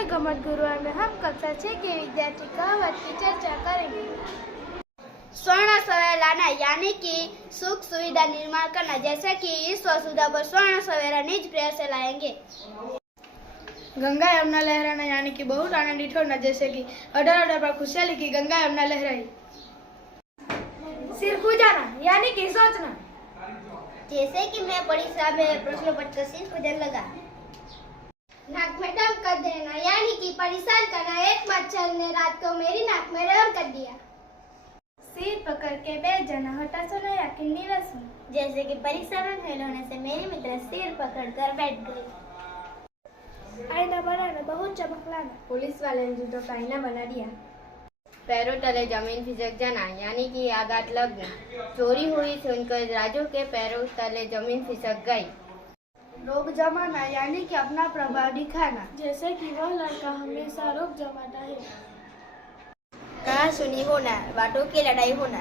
ये गमत गुरुवार में हम कक्षा 6 के विद्यार्थी कहावत की चर्चा करेंगे। स्वर्ण सवेरा लाना यानी कि सुख सुविधा निर्माण करना, जैसे कि इस वसुधा पर स्वर्ण सवेरा निज प्रयास से लाएंगे। गंगा यमुना लहराना यानी कि बहुत आनंदित होना, जैसे कि अडर पर खुशहाली की गंगा यमुना लहराई। सिर खुजाना यानी कि सोचना, जैसे कि मैं परीक्षा में प्रश्न पत्र सिर खुजन लगा। नाक में दम कर देना यानी कि परेशान करना, एक मच्छर ने रात को मेरी नाक में दम कर दिया। सिर पकड़ के बैठ जाना, हताशा न या कि निराश होना, जैसे कि परीक्षा में फेल होने से मेरी मित्र सिर पकड़कर बैठ गई। आईना बनाना, बहुत चमक लाना, पुलिस वाले ने जूतों का आईना बना दिया। पैरों तले जमीन खिसक जाना यानी कि आघात लगना, चोरी हुई सुनकर राजू के पैरों तले जमीन खिसक गई। रोग जमाना यानी कि अपना प्रभाव दिखाना, जैसे कि वह लड़का हमेशा रोग जमाता है। कहा सुनी होना, बातों की लड़ाई होना।